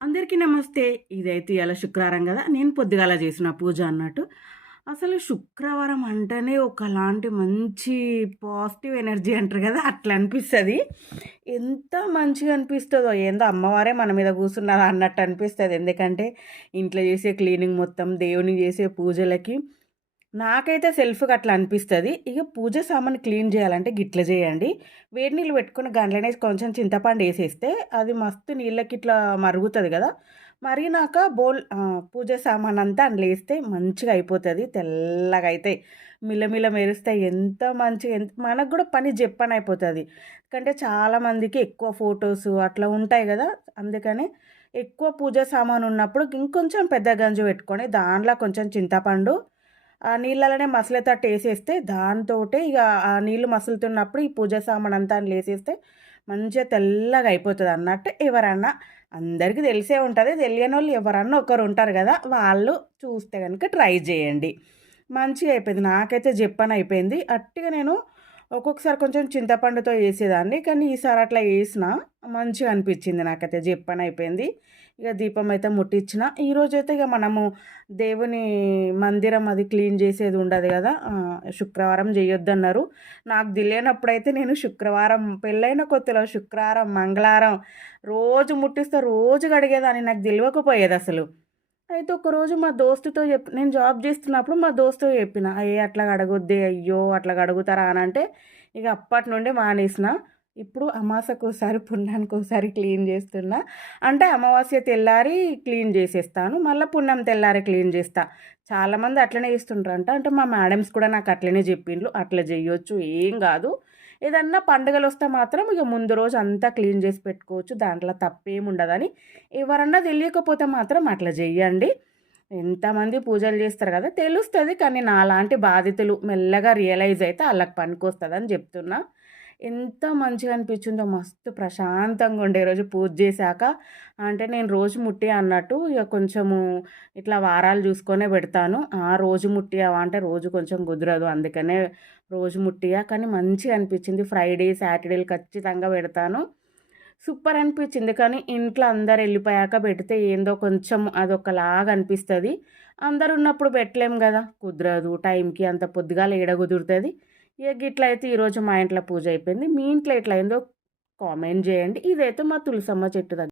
అందరికీ నమస్తే. ఇదైతే ఇయాల శుక్రవారం గదా! నేను పొద్దుగాల చేసిన పూజ అన్నట్టు. అసలు శుక్రవారం అంటేనే ఒకలాంటి మంచి పాజిటివ్ ఎనర్జీ అంటారు గదా! అట్లా అనిపిస్తది. ఎంత మంచిగా అనిపిస్తదో ఏందో అమ్మవారే మన మీద కూసున్నారా అన్నట్టు అనిపిస్తది. ఎందుకంటే ఇంట్లో చేసే క్లీనింగ్ మొత్తం, దేవునికి చేసే పూజలకి నాకైతే సెల్ఫ్‌గా అట్లా అనిపిస్తది. ఇగ పూజ సామాను క్లీన్ జేయాలంటే గిట్ల జేయండి. వేడి నీళ్ళు పెట్టుకొని గంట్లనే కొంచెం చింతపండేసేస్తే అది మస్తు నీళ్ళకిట్లా మరుగుతది గదా! మరిగినాక పూజ సామానంతా అందులో ఏస్తే మంచిగా అయిపోతది. తెల్లగా అయితాయి. మిలమిల మెరుస్తాయి. ఎంత మంచిగా మనకు గూడా పని జెప్పనయిపోతది. ఎందుకంటే చాలామందికి ఎక్కువ ఫోటోసు అట్లా ఉంటాయి గదా! అందుకని ఎక్కువ పూజ సామానున్నప్పుడు ఇంకొంచెం పెద్ద గంజు పెట్టుకొని దాంట్లో కొంచెం చింతపండు ఆ నీళ్ళలోనే మసలేతట్టు ఏసేస్తే దాంతోటే ఇగ ఆ నీళ్ళు మసులుతున్నప్పుడు ఈ పూజ సామానంతా అందులో ఏసేస్తే మంచిగా తెల్లగా అయిపోతదన్నట్టు ఎవరన్నా అందరికీ తెలిసే ఉంటది. తెలియనోళ్ళు ఎవరన్నా ఒకరుంటారు గదా! వాళ్ళు చూస్తే గనుక ట్రై జేయండి. మంచిగా అయిపోయింది. నాకైతే జెప్పనయిపోయింది. అట్టిగా నేను ఒక్కొక్కసారి కొంచెం చింతపండుతో ఏసేదాన్ని. కానీ ఈసారి అట్లా ఏసినా మంచిగా అనిపిచ్చింది నాకైతే జెప్పనయిపోయింది. ఇక దీపం అయితే ముట్టించిన. ఈరోజైతే ఇక మనము దేవుని మందిరం అది క్లీన్ చేసేది ఉండదు గదా! శుక్రవారం జేయొద్దన్నారు. నాకు తెలియనప్పుడైతే నేను శుక్రవారం పెళ్ళైన కొత్తలో శుక్రవారం, మంగళవారం రోజు ముట్టిస్తా, రోజు కడిగేదాన్ని. నాకు తెలవకపోయేదసలు. అయితే ఒకరోజు మా దోస్తుతో నేను జాబ్ జేస్తున్నప్పుడు మా దోస్తుతో చెప్పిన. అట్లా కడగొద్దే, అయ్యో! అట్లా కడుగుతారా అనంటే, ఇక అప్పటి నుండి మానేసిన. ఇప్పుడు అమాసకోసారి, పుణ్యానికోసారి క్లీన్ జేస్తున్నా. అంటే అమావాస్య తెల్లారి క్లీన్ జేసేస్తాను. మళ్ళా పుణ్యం తెల్లారి క్లీన్ జేస్తా. చాలామంది అట్లనే చేస్తుంటారంట. అంటే మా మేడమ్స్ కూడా నాకు అట్లనే జెప్పిండ్లు. అట్లా జెయ్యొచ్చు, ఏం గాదు. ఏదన్నా పండుగలొస్తే మాత్రం ఇగ ముందు రోజు అంతా క్లీన్ జేసి పెట్టుకోవచ్చు. దాంట్లో తప్పేముండదని. ఎవరన్నా తెలియకపోతే మాత్రం అట్లా జెయ్యండి. ఎంతమంది పూజలు జేస్తారు గదా! తెలుస్తది. కానీ నాలాంటి బాధితులు మెల్లగా రియలైజ్ అయితే ఆళ్ళకి పనికొస్తదని జెప్తున్నా. ఎంత మంచిగా అనిపించిందో మస్తు ప్రశాంతంగా ఉండే రోజు పూజ చేశాక. అంటే నేను రోజు ముట్టి అన్నట్టు ఇక కొంచెము ఇట్లా వారాలు చూసుకొనే పెడతాను. రోజు ముట్టియవా అంటే రోజు కొంచెం కుదరదు. అందుకనే రోజు ముట్టియా. కానీ మంచిగా అనిపించింది. ఫ్రైడే, సాటర్డేలు ఖచ్చితంగా పెడతాను. సూపర్ అనిపించింది. కానీ ఇంట్లో అందరు ఎళ్ళిపోయాక పెడితే ఏందో కొంచెం అదొకలాగా అనిపిస్తది. అందరున్నప్పుడు పెట్టలేం గదా! కుదరదు. టైంకి అంత పొద్దుగాల ఏడ కుదురుతది. ఇగ గిట్లయితే ఈరోజు మా ఇంట్లో పూజ అయిపోయింది. మీ ఇంట్లో ఎట్లయిందో కామెంట్ జేయండి. ఇదైతే మా తులసమ్మ చెట్టు దగ్గర